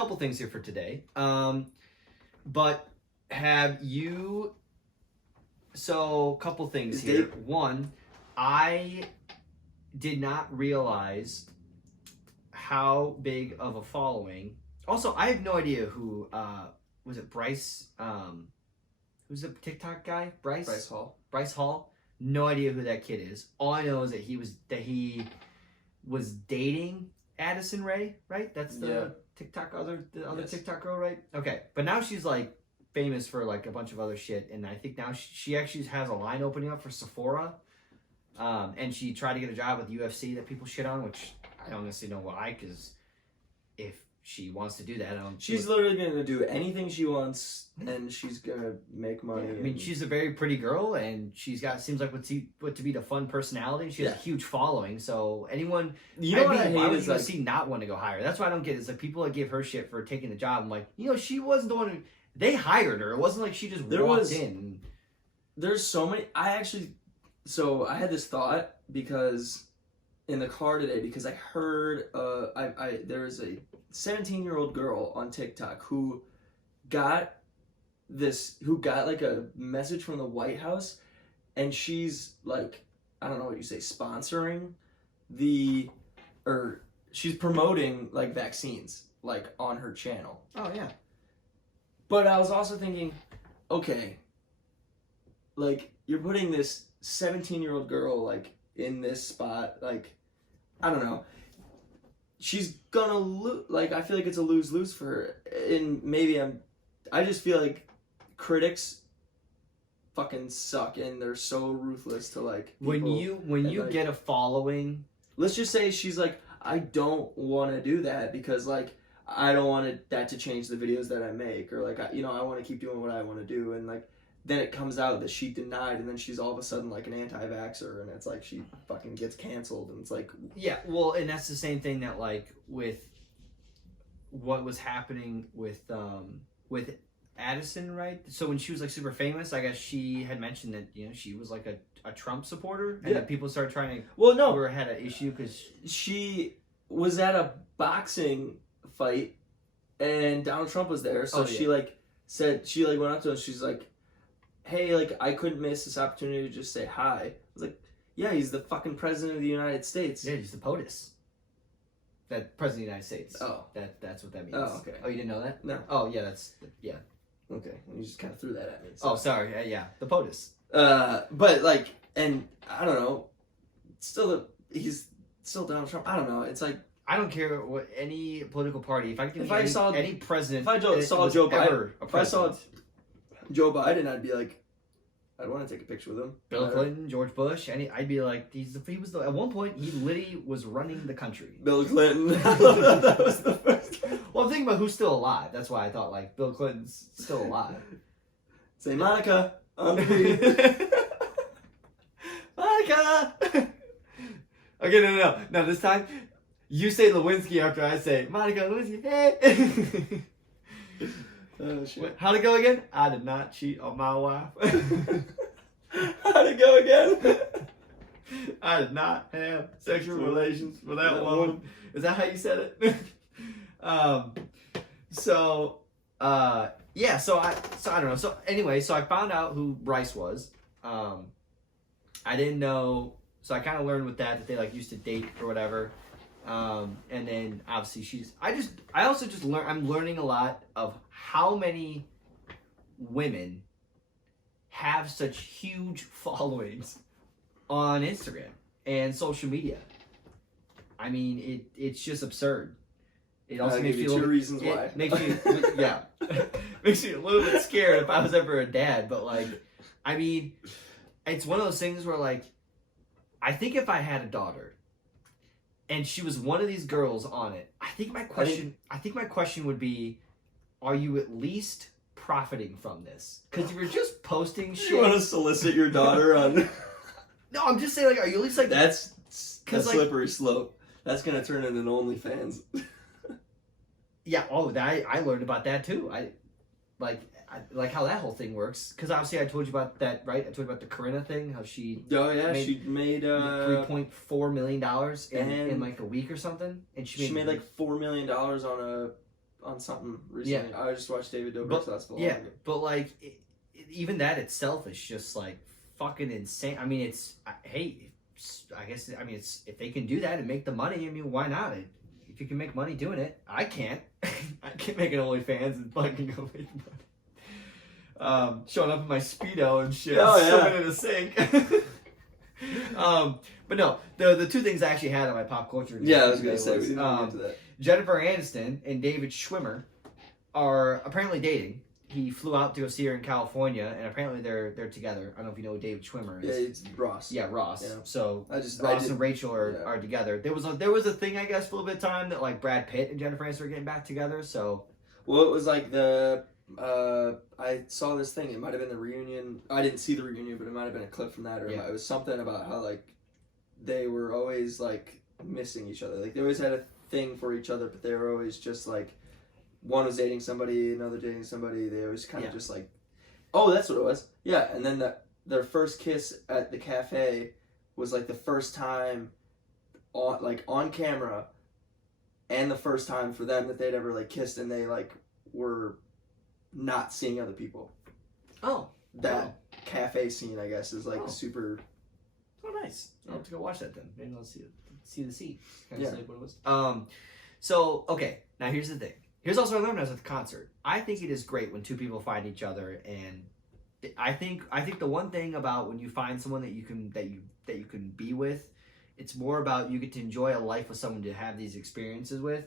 couple things here for today. But have you? So, couple things here. One, I did not realize how big of a following. Also, I have no idea who was it Bryce. Who's the TikTok guy? Bryce Hall. Bryce Hall. No idea who that kid is. All I know is that he was dating Addison Rae, right? That's the other TikTok girl, right? Okay, but now she's like famous for like a bunch of other shit, and I think now she actually has a line opening up for Sephora, and she tried to get a job with UFC that people shit on, which I don't necessarily know why, because if she wants to do that, she's literally gonna do anything she wants, and she's gonna make money. Yeah, I mean, she's a very pretty girl, and she's got seems like what to be the fun personality. She has a huge following, so anyone what I hate is like, not want to go hire. That's what I don't get. Is like people that give her shit for taking the job. I'm like, she wasn't the one who they hired her. It wasn't like she just walked in. There's so many. I had this thought because in the car today, because I heard there was a 17-year-old girl on TikTok who got like a message from the White House, and she's like, I don't know what you say, sponsoring she's promoting like vaccines like on her channel. Oh yeah. But I was also thinking, okay, like you're putting this 17-year-old girl like in this spot, like I don't know. She's gonna lose. Like I feel like it's a lose-lose for her. And maybe I just feel like critics fucking suck, and they're so ruthless to like people. When you get a following. Let's just say she's like, I don't want to do that because like I don't want that to change the videos that I make, or like I want to keep doing what I want to do, and like then it comes out that she denied, and then she's all of a sudden like an anti-vaxxer, and it's like she fucking gets canceled, and it's like well, and that's the same thing that like with what was happening with Addison, right? So when she was like super famous, I guess she had mentioned that she was like a Trump supporter, and that people started trying to or had an issue because she was at a boxing fight and Donald Trump was there, so she like said, she like went up to him, she's like, hey, like I couldn't miss this opportunity to just say hi. I was like, yeah, he's the fucking president of the United States. Yeah, he's the POTUS. That president of the United States. Oh, that's what that means. Oh, okay. Oh, you didn't know that? No. Oh, yeah, okay. You just kind of threw that at me. So. Oh, sorry. Yeah, the POTUS. But like, and I don't know. He's still Donald Trump. I don't know. It's like I don't care what any political party. If I saw any president, if I saw Joe Biden, I'd be like, I'd want to take a picture with him. Bill Clinton, George Bush, I'd be like, he was at one point he literally was running the country. Bill Clinton. That was the first. Well, I'm thinking about who's still alive. That's why I thought like Bill Clinton's still alive. Say Monica. Monica. Okay, no. Now this time, you say Lewinsky after I say Monica Lewinsky. Hey. Oh, shit. How'd it go again? I did not cheat on my wife. How'd it go again? I did not have sexual relations with that woman. Is that how you said it? So I don't know. So anyway, so I found out who Bryce was. I didn't know. So I kind of learned with that they like used to date or whatever. And then obviously I'm learning a lot of how many women have such huge followings on Instagram and social media. I mean, it's just absurd. It also makes you two reasons why. Makes you makes you a little bit scared if I was ever a dad. But like, I mean, it's one of those things where like, I think if I had a daughter and she was one of these girls on it, I think my question would be, are you at least profiting from this? Because if you're just posting shit, you want to solicit your daughter on. No, I'm just saying, like, are you at least like that's a slippery slope. That's gonna turn into an OnlyFans. Yeah. Oh, I learned about that too. I like how that whole thing works. Because obviously I told you about that, right? I told you about the Corinna thing. How she she made $3.4 million in like a week or something, and she made like $4 million on a on something recently. I just watched David Dobrik's last ball. Yeah, but like even that itself is just like fucking insane. I mean, I guess it's if they can do that and make the money. I mean, why not? If you can make money doing it, I can't. I can't make an OnlyFans and fucking go make money. Showing up in my Speedo and shit, swimming in a sink. But no, the two things I actually had on my pop culture. Yeah, I was gonna say we didn't get into that. Jennifer Aniston and David Schwimmer are apparently dating. He flew out to go see her in California, and apparently they're together. I don't know if you know who David Schwimmer is. Yeah, it's Ross. Yeah, Ross. Yeah. So Ross and Rachel are together. There was a thing, I guess, for a little bit of time that like Brad Pitt and Jennifer Aniston were getting back together. So well, it was like I saw this thing. It might have been the reunion. I didn't see the reunion, but it might have been a clip from that, or it was something about how like they were always like missing each other. Like they always had a thing for each other, but they were always just like. One was dating somebody, another dating somebody. They always kind of just like, oh, that's what it was. Yeah, and then their first kiss at the cafe was like the first time, on camera, and the first time for them that they'd ever like kissed, and they like were not seeing other people. Oh, that cafe scene, I guess, is like super. Oh, nice. I'll have to go watch that then. Maybe I'll see the scene. Kind of like what it was. So okay, now here's the thing. Here's also what I learned when I was at the concert. I think it is great when two people find each other, and I think the one thing about when you find someone that you can be with, it's more about you get to enjoy a life with someone to have these experiences with.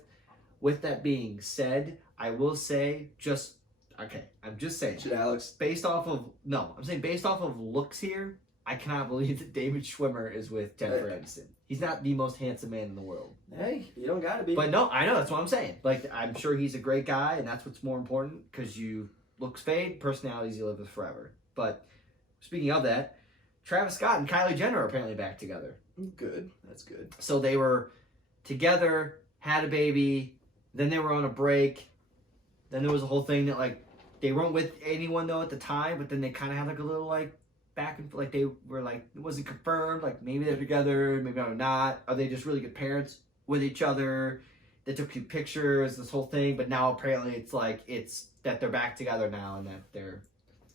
With that being said, I will say I'm just saying. Should Alex? I'm saying based off of looks here, I cannot believe that David Schwimmer is with Jennifer Aniston. He's not the most handsome man in the world. Hey, you don't gotta be. But no, I know, that's what I'm saying. Like, I'm sure he's a great guy, and that's what's more important, because looks fade, personalities you live with forever. But speaking of that, Travis Scott and Kylie Jenner are apparently back together. Good. That's good. So they were together, had a baby, then they were on a break. Then there was a whole thing that, like, they weren't with anyone, though, at the time, but then they kind of had, like, a little, like, back and like they were like it wasn't confirmed, like maybe they're together, maybe they're not. Are they just really good parents with each other? They took cute pictures, this whole thing, but now apparently it's that they're back together now and that they're.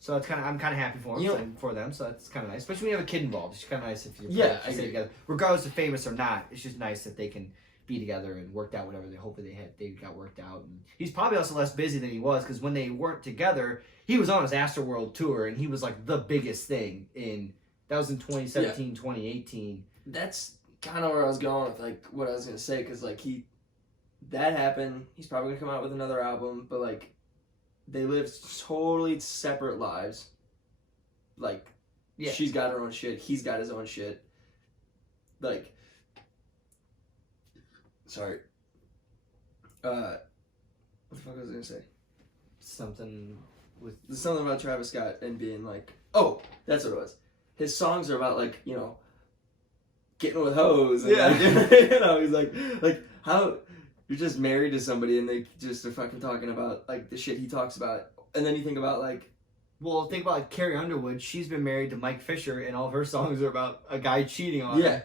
So it's I'm kind of happy for them, for them. So that's kind of nice, especially when you have a kid involved. It's kind of nice if you stay together, regardless of famous or not. It's just nice that they can be together and worked out whatever they got worked out. And he's probably also less busy than he was because when they weren't together, he was on his Astroworld tour and he was like the biggest thing that was in 2017, 2018. That's kind of where I was going with like what I was gonna say because like that happened. He's probably gonna come out with another album, but like they live totally separate lives. Like she's got her own shit, he's got his own shit. Like. Sorry. What the fuck was I gonna say? Something about Travis Scott and being like, oh, that's what it was. His songs are about like, getting with hoes. And like, he's like how you're just married to somebody and they just are fucking talking about like the shit he talks about, and then you think about like. Well, think about like Carrie Underwood. She's been married to Mike Fisher, and all of her songs are about a guy cheating on her.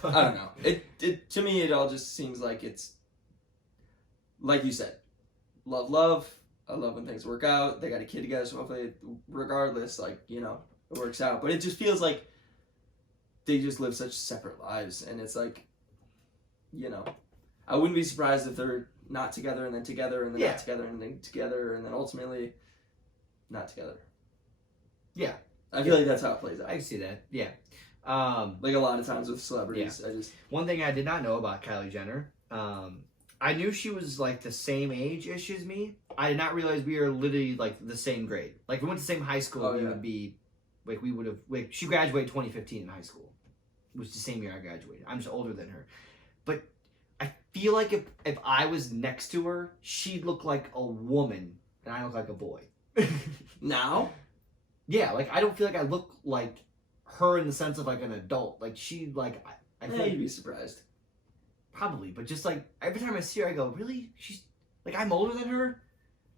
But, I don't know. It to me, it all just seems like it's like you said, love. I love when things work out. They got a kid together, so hopefully, regardless, like it works out. But it just feels like they just live such separate lives, and it's like, I wouldn't be surprised if they're not together and then together and then not together and then together and then ultimately not together. Yeah. I feel like that's how it plays out. I can see that. Yeah. Like a lot of times with celebrities. Yeah. One thing I did not know about Kylie Jenner, I knew she was like the same age-ish as me. I did not realize we were literally like the same grade. Like we went to the same high school. Would be like we would have. Like she graduated 2015 in high school, which was the same year I graduated. I'm just older than her, but I feel like if I was next to her, she'd look like a woman and I look like a boy. Now? Yeah, like I don't feel like I look like her in the sense of like an adult. Like she like I feel like you'd be surprised. Probably, but just like every time I see her I go, really? She's like I'm older than her?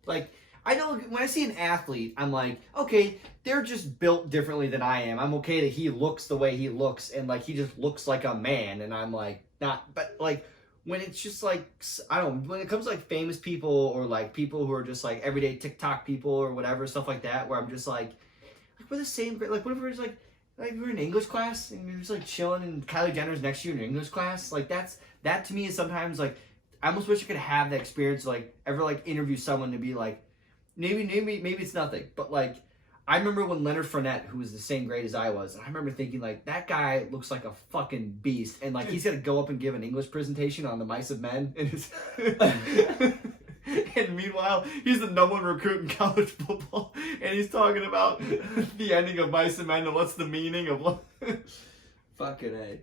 Like I know when I see an athlete, I'm like, okay, they're just built differently than I am. I'm okay that he looks the way he looks and like he just looks like a man and I'm like not, but like when it's just like, I don't know, when it comes to like famous people or like people who are just like everyday TikTok people or whatever, stuff like that, where I'm just like we're the same grade. Like what if we're just like we're in English class and you're just like chilling and Kylie Jenner's next to you in English class. Like that to me is sometimes like I almost wish I could have that experience, like ever like interview someone to be like maybe it's nothing, but like I remember when Leonard Fournette, who was the same grade as I was, and I remember thinking like that guy looks like a fucking beast, and like he's gonna go up and give an English presentation on the Mice of Men, and meanwhile he's the number one recruit in college football, and he's talking about the ending of Mice of Men and what's the meaning of what. Fucking A.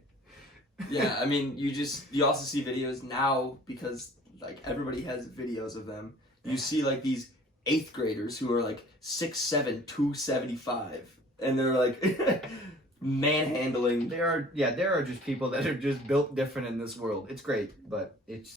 Yeah, I mean, you also see videos now because like everybody has videos of them. You see like these 8th graders who are like 6'7", 275, and they're like manhandling. There are just people that are just built different in this world. It's great, but it's